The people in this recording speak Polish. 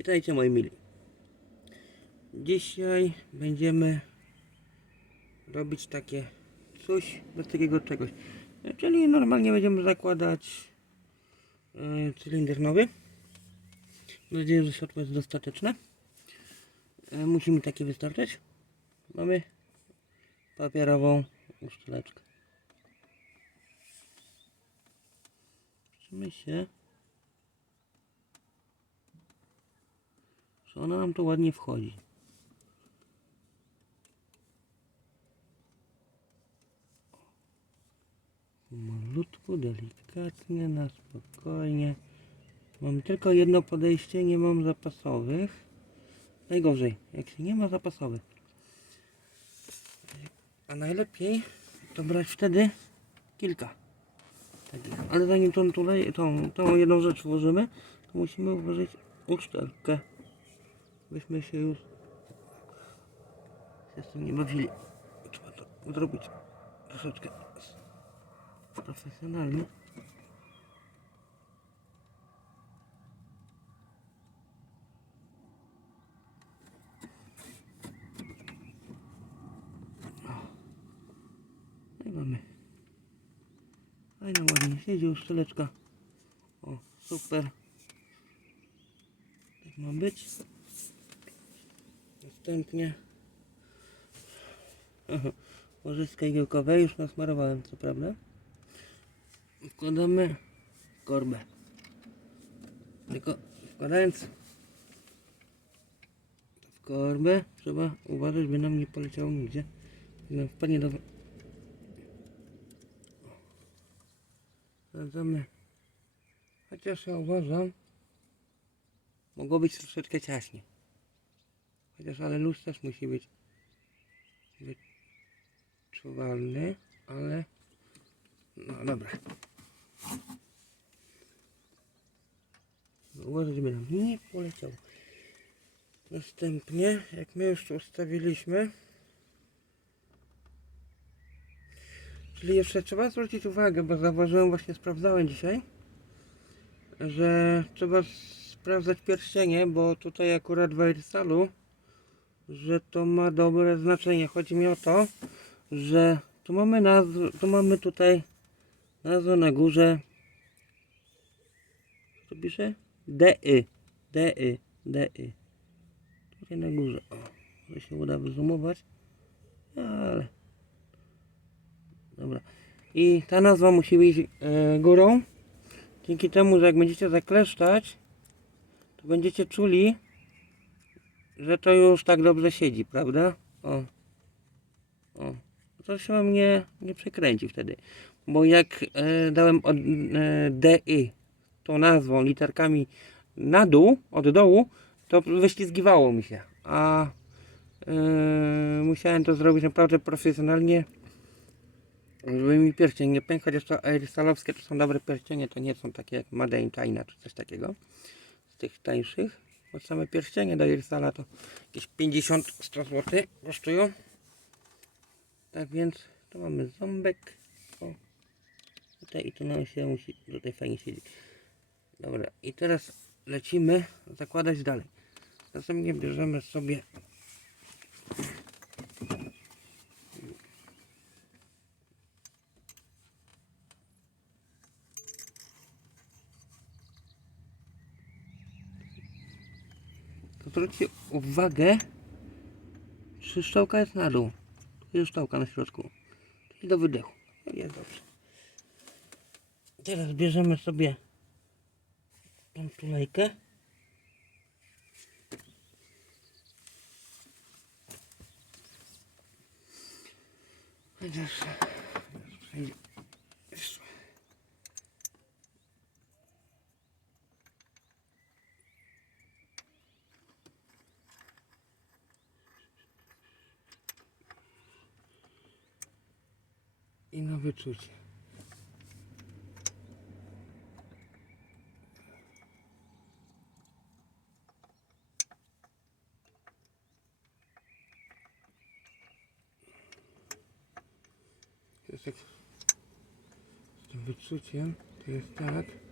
Witajcie moi mili. Dzisiaj będziemy robić takie coś bez takiego czegoś. E, Czyli normalnie będziemy zakładać e, cylinder nowy. Mam nadzieję, że światło jest dostateczne. E, Musi mi takie wystarczyć. Mamy papierową uszczeleczkę. Zobaczymy się. Że ona nam to ładnie wchodzi. Malutku, delikatnie, na spokojnie. Mam tylko jedno podejście, nie mam zapasowych. Najgorzej, jak się nie ma zapasowych. A najlepiej to brać wtedy kilka. Takich. Ale zanim tą, tą, tą jedną rzecz włożymy, to musimy włożyć uszczelkę byśmy się już się z tym nie bawili. Trzeba to zrobić troszeczkę profesjonalnie. No i mamy. Fajna, ładnie siedzi uszczeleczka. O, super. Tak ma być. Następnie łożyska igiełkowe już nasmarowałem, co prawda. Wkładamy korbę. Tylko wkładając w korbę trzeba uważać, by nam nie poleciało nigdzie. No, wpadnie do... Sprawdzamy. Chociaż ja uważam, mogło być troszeczkę ciaśnie. Chociaż ale luz też musi być wyczuwalny, ale no dobra. Uważać, żeby nam nie poleciał. Następnie, jak my już ustawiliśmy, czyli jeszcze trzeba zwrócić uwagę, bo zauważyłem, właśnie sprawdzałem dzisiaj, że trzeba sprawdzać pierścienie, bo tutaj akurat w Airsalu że to ma dobre znaczenie. Chodzi mi o to, że tu mamy nazwę, tu mamy tutaj nazwę na górze. Co pisze? DY. DY. DY. Tutaj na górze. O, że się uda wyzoomować. Ale. Dobra. I ta nazwa musi być e, górą. Dzięki temu, że jak będziecie zakleszczać, to będziecie czuli, że to już tak dobrze siedzi, prawda? O. O. To się wam nie, przekręci wtedy. Bo jak e, dałem od e, DI tą nazwą, literkami na dół, od dołu, to wyślizgiwało mi się. A e, musiałem to zrobić naprawdę profesjonalnie, żeby mi pierścień nie pękł, chociaż to airsalowskie to są dobre pierścienie, to nie są takie jak Made in China czy coś takiego. Z tych tańszych. Bo same pierścienie do Irsala to jakieś 50-100 zł kosztują. Tak więc tu mamy ząbek. O, tutaj i tu nam się musi tutaj fajnie siedzieć. Dobra, i teraz lecimy zakładać dalej. Następnie bierzemy sobie zwróćcie uwagę, czy szczałka jest na dół. Tu jest szczałka na środku. I do wydechu. Jest dobrze. Teraz bierzemy sobie tą tulejkę. Chociaż przejdzie. Jeszcze. I na wyczucie. Jest jak z tym wyczuciem, to jest tak.